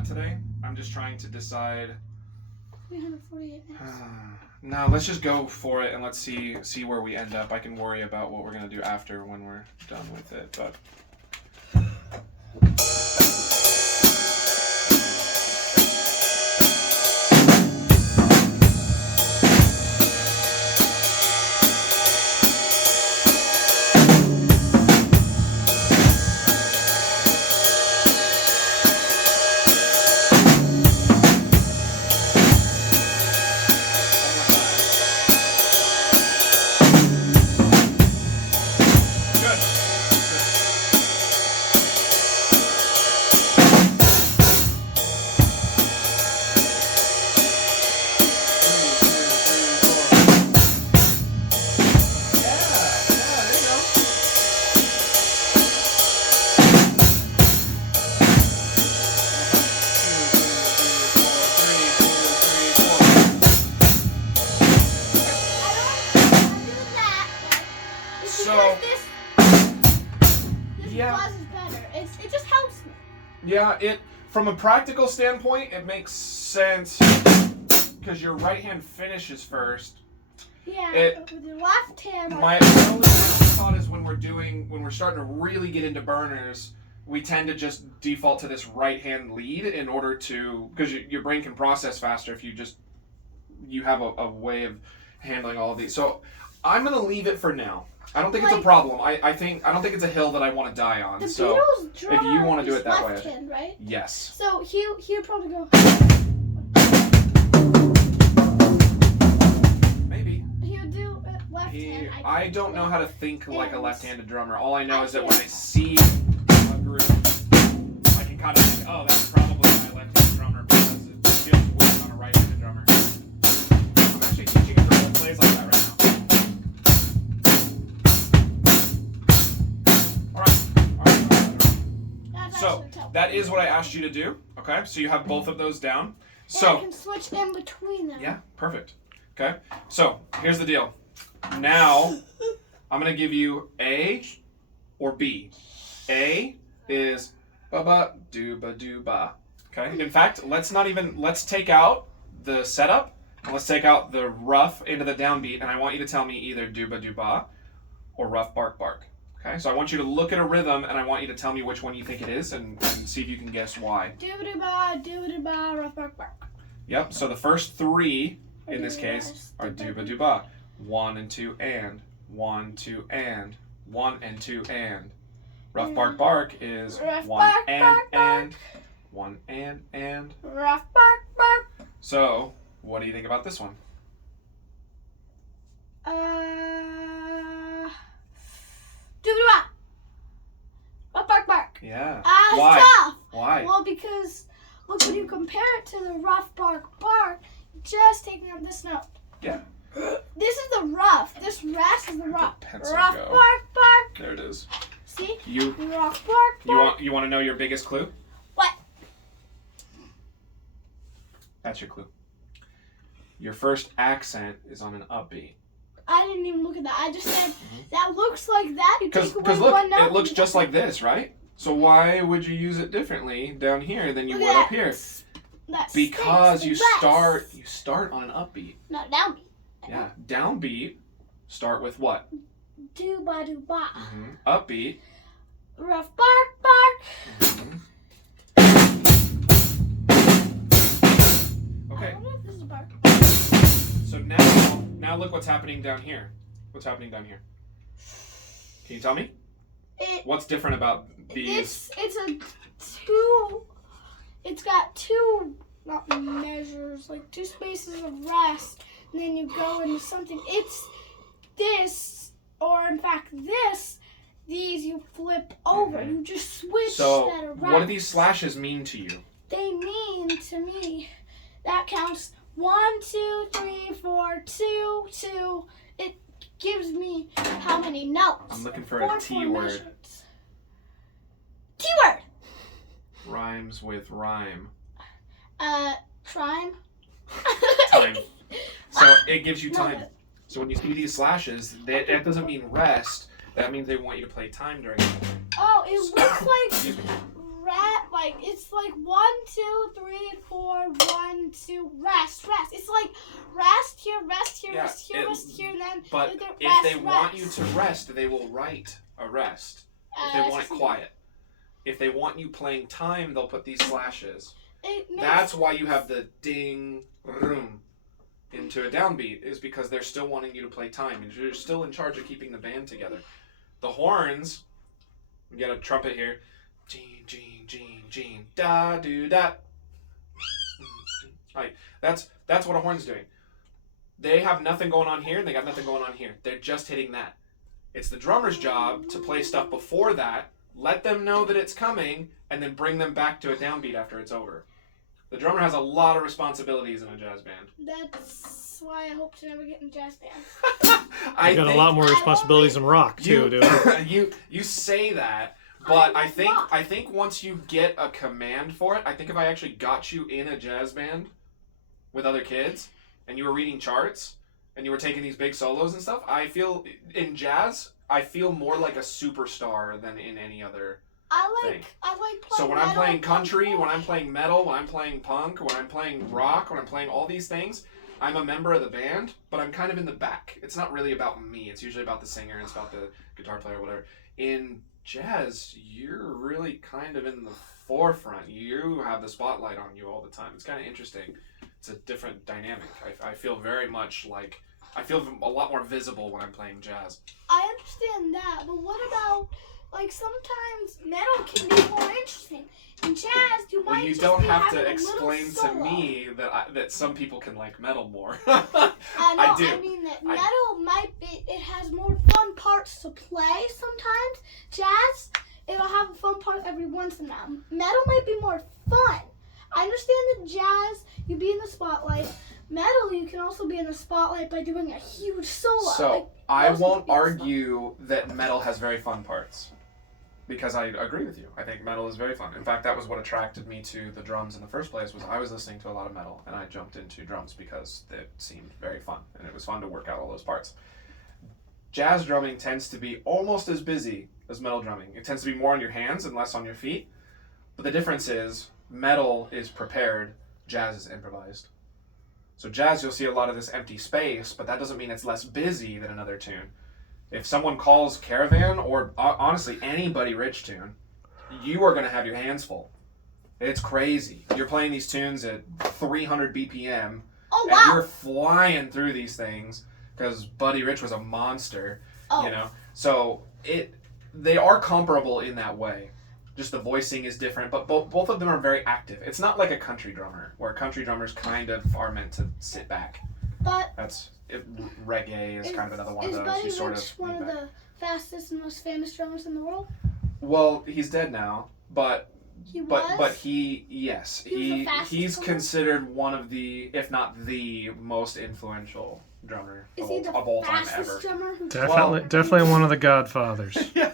that today. I'm just trying to decide. 348 minutes. No, let's just go for it and let's see where we end up. I can worry about what we're gonna do after when we're done with it, but. Yeah, from a practical standpoint, it makes sense because your right hand finishes first. Yeah, with your left hand. My only thought is when we're starting to really get into burners, we tend to just default to this right hand lead in order to, because your brain can process faster if you have a way of handling all of these. So I'm gonna leave it for now. I don't think it's a problem. I don't think it's a hill that I want to die on. The so Beatles drummer if you want to do it that way, left hand, right? Yes. So he'll probably go. Maybe. He'll do it left hand. I don't know how to think like a left-handed drummer. All I know is that when I see a groove, I can kind of think, oh, that's probably my left-handed drummer because it feels weird on a right-handed drummer. I'm actually teaching a girl that plays like that right now. So that is what I asked you to do. Okay, so you have both of those down. So I can switch in between them. Yeah, perfect. Okay, so here's the deal. Now I'm gonna give you A or B. A is ba ba do ba do ba. Okay. In fact, let's take out the setup and let's take out the rough into the downbeat, and I want you to tell me either do ba do ba or rough bark bark. Okay, so I want you to look at a rhythm, and I want you to tell me which one you think it is, and see if you can guess why. Do-ba-do-ba, rough bark bark. Yep, so the first three, in this case, are do-ba-do-ba. 1 and 2 and. 1, 2 and. 1 and 2 and. Rough bark bark is Rough 1 bark, and bark, and. 1 and. Rough bark bark. So, what do you think about this one? Do-ba-do-ba. Rough bark bark. Yeah. Why? It's tough. Why? Well, because look, when you compare it to the rough bark bark, just taking out this note. Yeah. This is the rough. This rest is the rough. Rough bark bark. There it is. See? You Rough bark bark. want to know your biggest clue? What? That's your clue. Your first accent is on an upbeat. I didn't even look at that. I just said that looks like that. You take away Because look, one note. it looks just like this, right? So why would you use it differently down here than you Look would at up here? That Because stinks. you start on an upbeat. No, downbeat. Yeah, downbeat. Start with what? Do ba do ba. Upbeat. Rough bark bark. Okay. I wonder if this is bark. So now look what's happening down here. What's happening down here? Can you tell me? What's different about these? It's got two, not measures, like two spaces of rest, and then you go into something. It's this, or in fact these you flip over. You just switch that around. What do these slashes mean to you? They mean to me that counts 1, 2, 3, 4, 2, 2. It gives me how many notes. I'm looking for a T word. Measures. T word. Rhymes with rhyme. Time. Time. So it gives you time. So when you see these slashes, that doesn't mean rest. That means they want you to play time during the time. Oh, it looks like like it's like 1, 2, 3, 4, 1, 2, rest. It's like rest here, rest here, Yeah, rest here, rest here, and then But rest, if they want you to rest, they will write a rest. If they want it quiet. If they want you playing time, they'll put these slashes. That's why you have the ding, room into a downbeat, is because they're still wanting you to play time. And you're still in charge of keeping the band together. The horns, we got a trumpet here. Gene, Gene, Gene, Gene, da, do, da. Like, that's what a horn's doing. They have nothing going on here, and they got nothing going on here. They're just hitting that. It's the drummer's job to play stuff before that, let them know that it's coming, and then bring them back to a downbeat after it's over. The drummer has a lot of responsibilities in a jazz band. That's why I hope to never get in a jazz band. You got a lot more responsibilities than rock too, dude. You say that, but I think once you get a command for it, I think if I actually got you in a jazz band with other kids, and you were reading charts, and you were taking these big solos and stuff, I feel in jazz, I feel more like a superstar than in any other thing. I like playing So when I'm playing metal, country, when I'm playing metal, when I'm playing punk, when I'm playing rock, when I'm playing all these things, I'm a member of the band, but I'm kind of in the back. It's not really about me. It's usually about the singer. It's about the guitar player, whatever. In jazz, you're really kind of in the forefront. You have the spotlight on you all the time. It's kind of interesting. It's a different dynamic. I feel very much like... I feel a lot more visible when I'm playing jazz. I understand that, but what about, like, sometimes metal can be more interesting. In jazz, you might You just don't be have having to a explain little to solo. me that some people can like metal more. I know, I do. I mean that metal might be, it has more fun parts to play sometimes. Jazz, it'll have a fun part every once in a while. Metal might be more fun. I understand that jazz, you be in the spotlight. Metal, you can also be in the spotlight by doing a huge solo. So, like, I those won't would be argue that metal has very fun parts. Because I agree with you. I think metal is very fun. In fact, that was what attracted me to the drums in the first place, was I was listening to a lot of metal, and I jumped into drums because it seemed very fun, and it was fun to work out all those parts. Jazz drumming tends to be almost as busy as metal drumming. It tends to be more on your hands and less on your feet. But the difference is, metal is prepared, jazz is improvised. So jazz, you'll see a lot of this empty space, but that doesn't mean it's less busy than another tune. If someone calls Caravan, or honestly any Buddy Rich tune, you are going to have your hands full. It's crazy. You're playing these tunes at 300 BPM, Oh, and wow. you're flying through these things, because Buddy Rich was a monster, you know? So they are comparable in that way. Just the voicing is different, but both of them are very active. It's not like a country drummer, where country drummers kind of are meant to sit back. But Reggae is kind of another one of those. Buddy You sort Rich of one of the fastest and most famous drummers in the world? Well, he's dead now, but He was? but he yes He was the fastest he's drummer? considered one of the, if not the most influential drummer Is of he the all time fastest ever. drummer? Definitely one of the Godfathers. Yeah,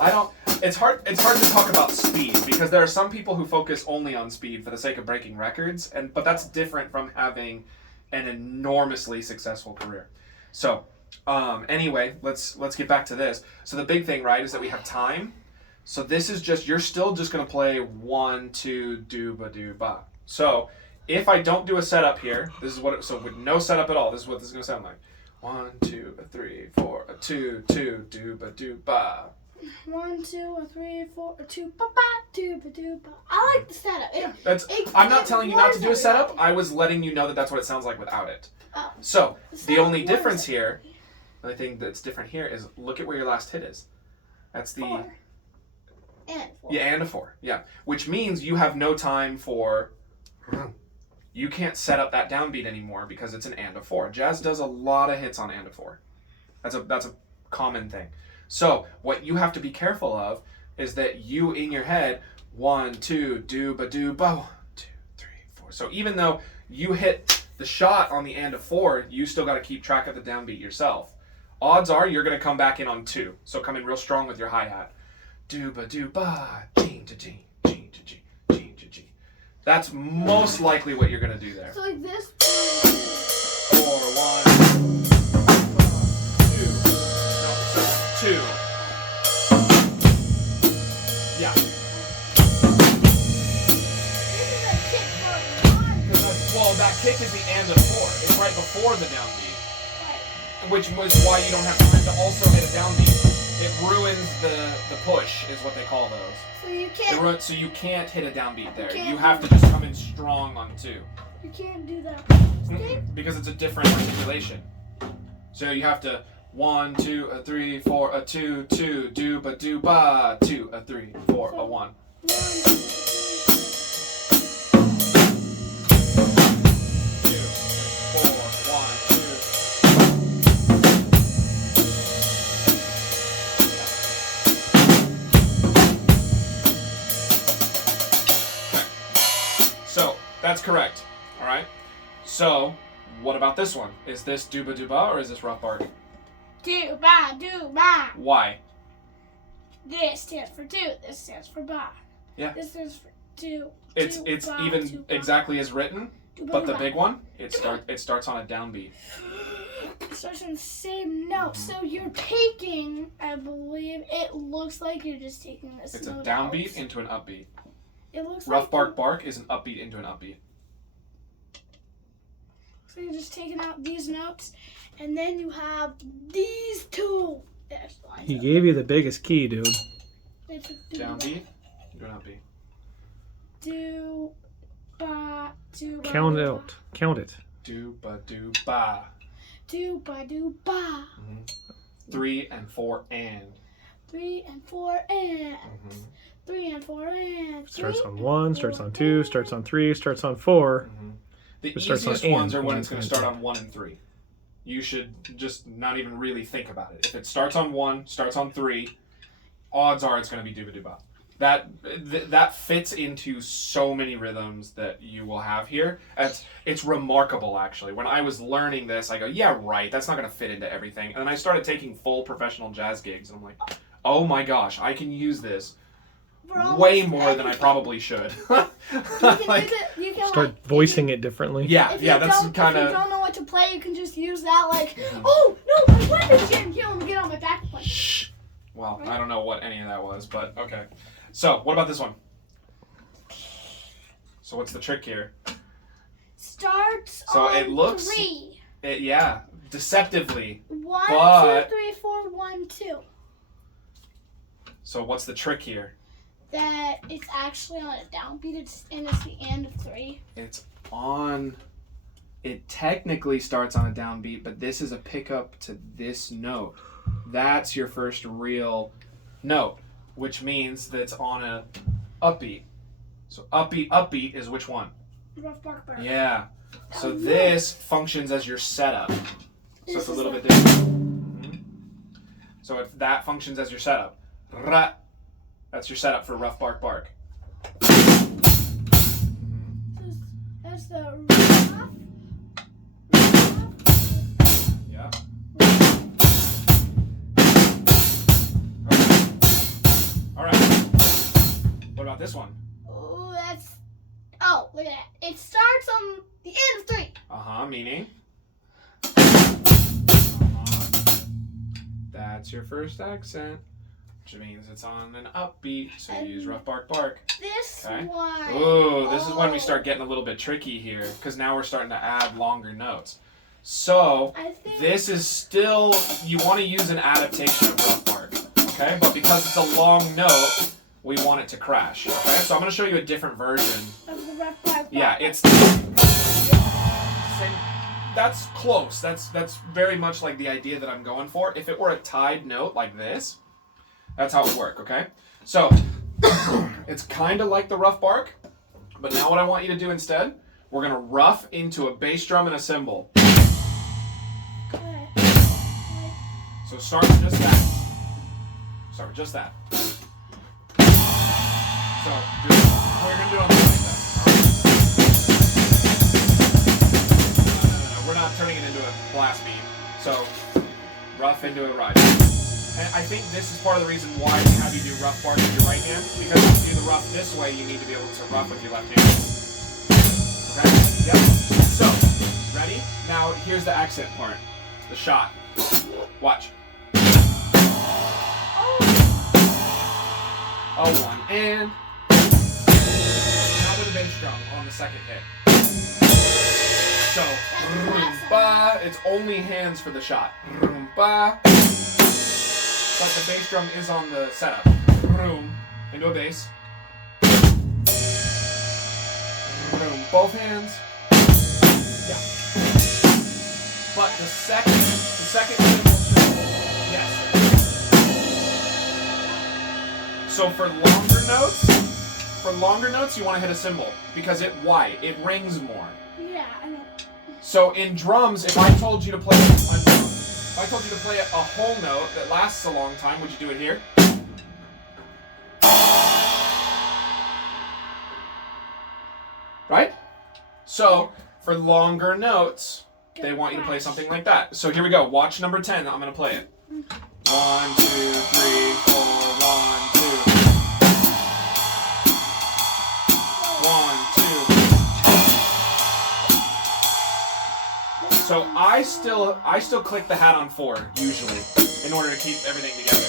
I don't. It's hard to talk about speed, because there are some people who focus only on speed for the sake of breaking records, but that's different from having an enormously successful career. So, anyway, let's get back to this. So the big thing, right, is that we have time. So this is just, you're still just gonna play 1, 2, do ba do ba. So if I don't do a setup here, this is what so with no setup at all, this is what this is gonna sound like. 1, 2, 3, 4, 2, 2, do ba do ba. 1, 2, 3, 4, 2, ba ba, do ba do ba. I like the setup. I'm not telling you not to do a works setup. everything. I was letting you know that that's what it sounds like without it. Oh. So the setup only works difference here, everything. the only thing that's different here is look at where your last hit is. That's the 4. And 4. yeah, and a 4. Yeah, which means you have no time for. You can't set up that downbeat anymore because it's an and a 4. Jazz does a lot of hits on and a 4. That's a common thing. So what you have to be careful of is that you in your head 1, 2, do ba do ba 1, 2, 3, 4. So even though you hit the shot on the and a 4, you still got to keep track of the downbeat yourself. Odds are you're going to come back in on 2. So come in real strong with your hi-hat. Do ba do ba, gene to gene, gene to gene, gene to gene. That's most likely what you're going to do there. So like this. 4, 1, 2. No, so 2. Yeah. that kick is the end of 4. It's right before the downbeat, Right. which was why you don't have time to also hit a downbeat. It ruins the push, is what they call those. So you can't. So you can't hit a downbeat there. can't You have do to just come in strong on 2. You can't do that. Because it's a different articulation. So you have to 1, 2, 3, 4, 2, 2, do ba, 2, 3, 4, 1. 1, 2, 3. 2, 4, 1, 2. Okay. So that's correct. All right. So what about this one? Is this dooba dooba or is this rough bark? Do ba do ba. Why? This stands for do. This stands for ba. Yeah. This stands for do. It's do, it's ba, even do, ba. exactly as written, Do, ba, but do, the ba. big one it starts on a downbeat. It starts on the same note. Mm-hmm. So you're taking, I believe, it looks like you're just taking this It's a note downbeat out. into an upbeat. It looks Rough like bark bark is an upbeat into an upbeat. So you're just taking out these notes, and then you have these two. There's lines He up. gave you the biggest key, dude. It's a do, Downbeat into an upbeat. do, ba, do, ba, Count do, it ba. out. Count it. Do ba do ba. Do, ba, do, ba. 3 and 4 and. 3 and 4 and. Mhm. 3 and 4 and. Starts 3 on and 1, starts 4 on 2, and. starts on 3, starts on 4. The It starts on easiest ones and, are when and, it's going to and, start and. on 1 and 3. You should just not even really think about it. If it starts on 1, starts on 3, odds are it's going to be dooba dooba. That fits into so many rhythms that you will have here. It's remarkable, actually. When I was learning this, I go, yeah, right, that's not going to fit into everything. And then I started taking full professional jazz gigs, and I'm like, oh my gosh, I can use this For almost way more than I everything. probably should. You can Like, use it. You can Start like, voicing it differently. yeah, If that's If kind you of. don't know what to play, you can just use that. Like, oh no, I want this jam. Here, let me get on my back. Like, Shh. Well, I don't know what any of that was, but okay. So, what about this one? So, what's the trick here? starts So on it looks- 3. Yeah, deceptively. 1, But- 2, 3, 4, 1, 2. So, what's the trick here? That it's actually on a downbeat. And it's the end of 3. It's on. It technically starts on a downbeat, but this is a pickup to this note. That's your first real note, which means that it's on a upbeat. So upbeat is which one? Rough bark bark. Yeah. So Oh, this functions as your setup. So This it's a is little the- bit different. Mhm. So if that functions as your setup, that's your setup for rough bark bark. That's the rough. Yeah. All right. What about this one? Oh, that's. Oh, look at that. It starts on the end of 3. Meaning. That's your first accent, which means it's on an upbeat. So you use rough bark bark. This Okay. one. Ooh, this is when we Oh, start getting a little bit tricky here, because now we're starting to add longer notes. So I think. this is still, you want to use an adaptation of rough bark, okay? But because it's a long note, we want it to crash, okay? So I'm going to show you a different version. Of the rough bark. Yeah, it's same, that's close. That's very much like the idea that I'm going for. If it were a tied note like this, that's how it would work, okay? So it's kind of like the rough bark, but now what I want you to do instead, we're going to rough into a bass drum and a cymbal. Okay. So start with just that. Start with just that. So we're going to do it on the like that. No. We're not turning it into a blast beat. So rough into a ride. And I think this is part of the reason why we have you do rough bark with your right hand, because if you do the rough this way, you need to be able to rough with your left hand. Okay? Yep. So, ready? Now here's the accent part. The shot. Watch. Oh, one and now with the bass drum on the second hit. So, roomba, it's only hands for the shot. Roomba. But the bass drum is on the setup. Room, into a bass. Room, both hands. Yeah. But the second cymbal should, yes. So for longer notes, you want to hit a cymbal because it rings more. Yeah, I know. So in drums, if I told you to play a whole note that lasts a long time, would you do it here? Right? So for longer notes, they want you to play something like that. So here we go. Watch number 10. I'm going to play it. 1, 2, 3, 4, 1, 2. 1, 2. So I still click the hat on 4 usually in order to keep everything together.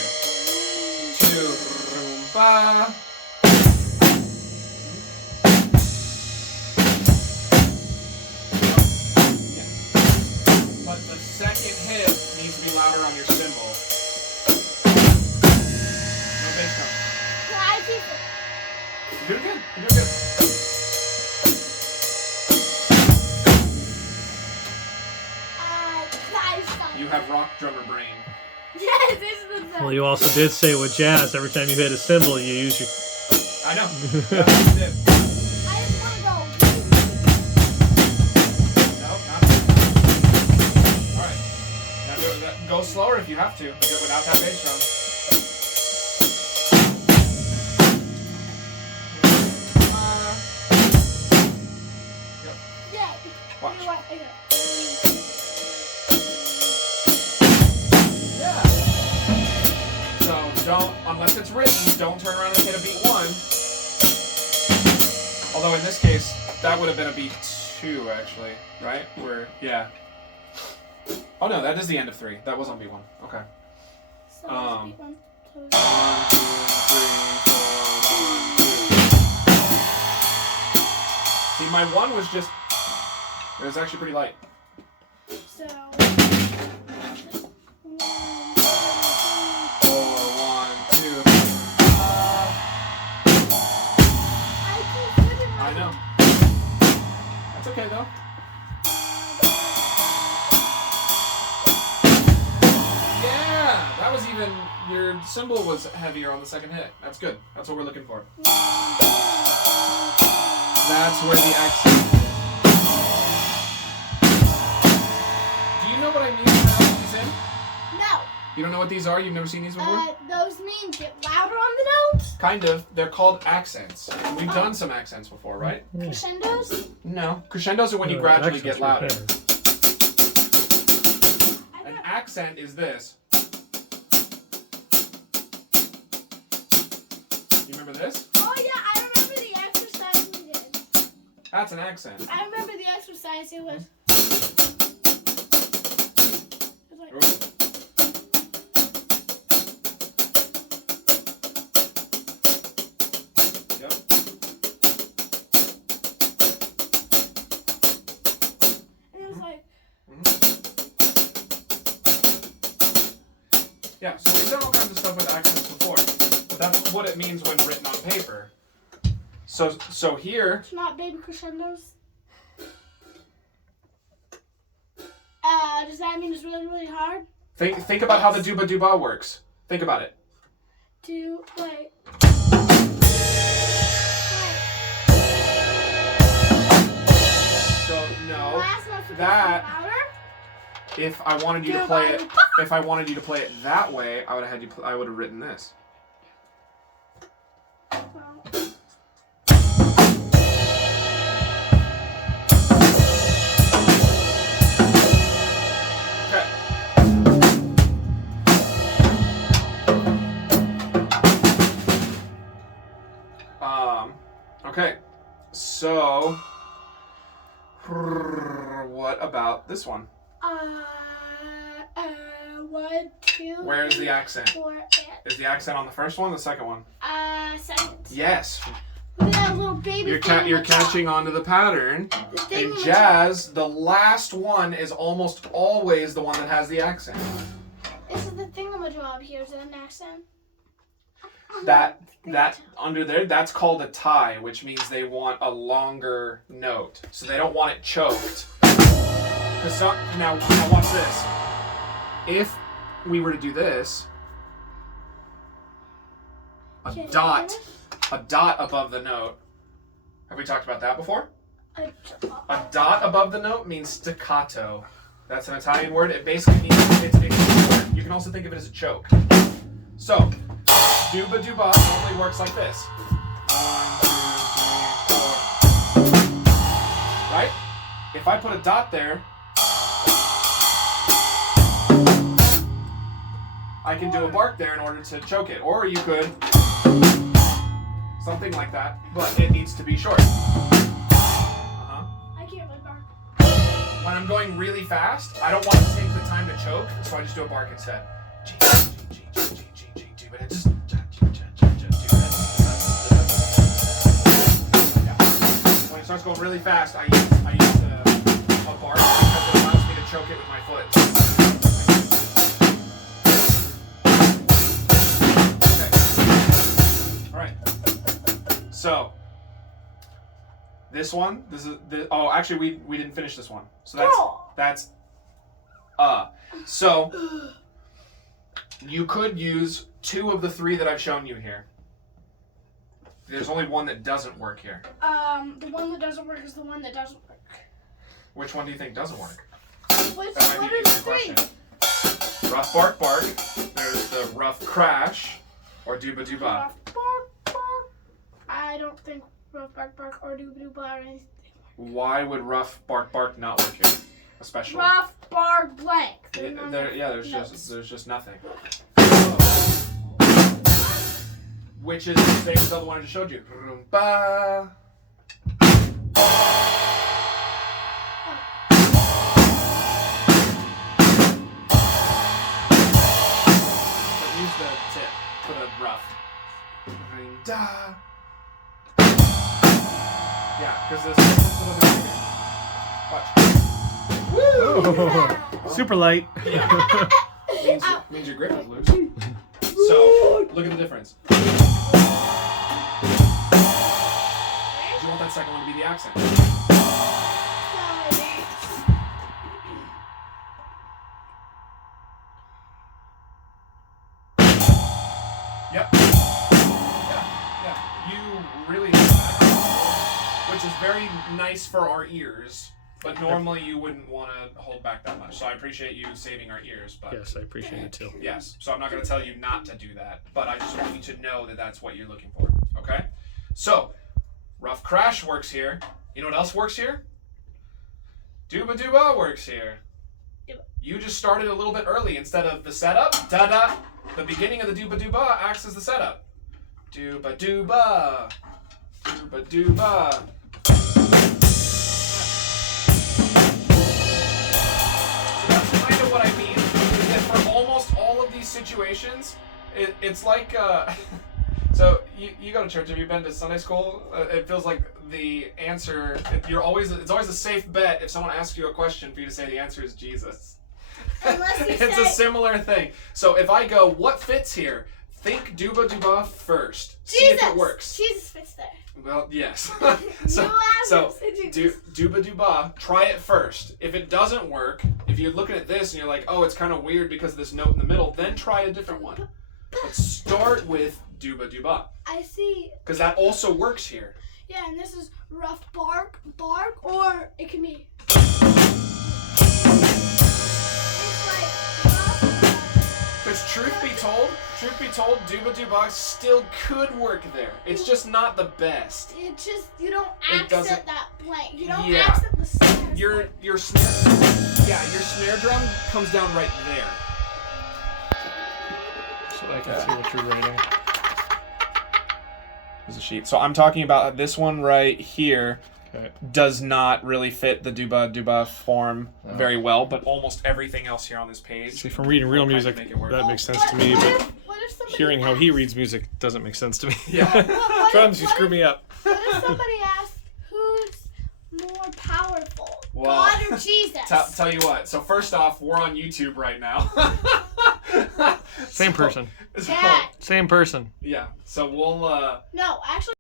2, roomba. Yeah. But the second hit needs to be louder on your cymbal. No bass drum. You're doing good. You're doing good. You have rock drummer brain. Yes, this is the best. Well, you also did say with jazz, every time you hit a cymbal, you use your. I know. That's what you did. I just want to go. Nope, not. All right. Now go slower if you have to. Go without that bass drum. Yep. Yeah. Watch. You know what? Okay. Yeah. So don't, unless it's written, don't turn around and hit a beat 1. Although in this case, that would have been a beat 2 actually, right? Yeah. Oh no, that is the end of 3. That was on beat 1. Okay. So 1, 2, 3, 4, 1, 2. See, my 1 was just, it was actually pretty light. So. I know. That's okay though. Yeah, that was even, your cymbal was heavier on the second hit. That's good. That's what we're looking for. That's where the accent. Do you know what I mean when I put these in? No. You don't know what these are? You've never seen these before? Those mean get louder on the notes. Kind of. They're called accents. We've done some accents before, right? Crescendos. No. Crescendos are when you gradually get louder. An accent is this. You remember this? Oh yeah, I remember the exercise we did. That's an accent. I remember the exercise. It was like. Ooh. Yep. And it was like. Yeah, so we've done all kinds of stuff with accents before. But that's what it means when written on paper. So here. It's not baby crescendos. Does that mean it's really, really hard? Think about how the dooba dooba works. Think about it. Wait. So no. Last note's supposed that- to be louder. If I wanted you to play it, that way, I would have written this. Well, Okay. Okay. So, what about this one? 1, 2. Where's the 3, accent? 4, Is the accent on the first one or the second one? second. Yes. Look at that little baby. You're thing on you're the top. catching on to the pattern. The thing And on the Jazz, the last one is almost always the one that has the accent. top. This is the thingamajob here. Is it an accent? That under there, that's called a tie, which means they want a longer note. So they don't want it choked. Now watch this. If we were to do this, a Can you dot hear above the note. Have we talked about that before? it? A dot above the note means staccato. That's an Italian word. It basically means it's short. You can also think of it as a choke. So, duba duba normally works like this. 1, 2, 3, 4. Right? If I put a dot there, I can do a bark there in order to choke it. Or you could something like that, but it needs to be short. I can't really bark. When I'm going really fast, I don't want to take the time to choke, so I just do a bark instead. But it just when it starts going really fast, I use a bark because it allows me to choke it with my foot. Okay. All right. So this one, oh, actually we didn't finish this one. So that's so you could use 2 of the 3 that I've shown you here. There's only one that doesn't work here. The one that doesn't work is the one that doesn't work. Which one do you think doesn't work? What That might be are an the easy 3? question. Rough bark bark. There's the rough crash, or dooba dooba. Rough bark bark. I don't think rough bark bark or dooba dooba or anything. Why would rough bark bark not work here? Especially. Rough bark blank. There's just nothing. Which is the same as the other one I just showed you. Roomba. So use the tip for the rough. Da. Yeah, because this little Watch. Oh, super light. means your grip is loose. So look at the difference. Do you want that second one to be the accent? Yep. Yeah. You really have that, which is very nice for our ears. But normally you wouldn't want to hold back that much. So I appreciate you saving our ears. But Yes, I appreciate it too. yes. So I'm not going to tell you not to do that. But I just want you to know that that's what you're looking for. Okay? So, rough crash works here. You know what else works here? Dooba dooba works here. You just started a little bit early. Instead of the setup, da-da, the beginning of the dooba dooba acts as the setup. Dooba dooba. Dooba dooba. What I mean is that for almost all of these situations, it's like so you go to church. Have you been to Sunday school? It feels like the answer it's always a safe bet if someone asks you a question for you to say the answer is Jesus. Unless you It's a similar thing. So if I go, what fits here? Think dooba dooba first. Jesus. See if it works. Jesus fits there. Well, yes. So dooba dooba, try it first. If it doesn't work, if you're looking at this and you're like, oh, it's kind of weird because of this note in the middle, then try a different one. But start with dooba dooba, I see. because that also works here. Yeah, and this is rough bark, or it can be. It's like rough. Because truth be told, dooba dooba still could work there. It's just not the best. It just you don't It doesn't- accent that blank. You don't Yeah. accent the snare. Your snare, your snare drum comes down right there. So I can see what you're writing. There's a sheet. So I'm talking about this one right here. Okay. Does not really fit the dooba dooba form very well, but almost everything else here on this page. See, from reading real Kind of music, make it work. that makes sense to me, but What if somebody hearing how he asks- reads music doesn't make sense to me. Yeah. What Drums, you screw me up. What if somebody asked who's more powerful, Well, God or Jesus? Tell you what. So first off, we're on YouTube right now. Same person. Dad. Same person. Yeah. So we'll. No, actually.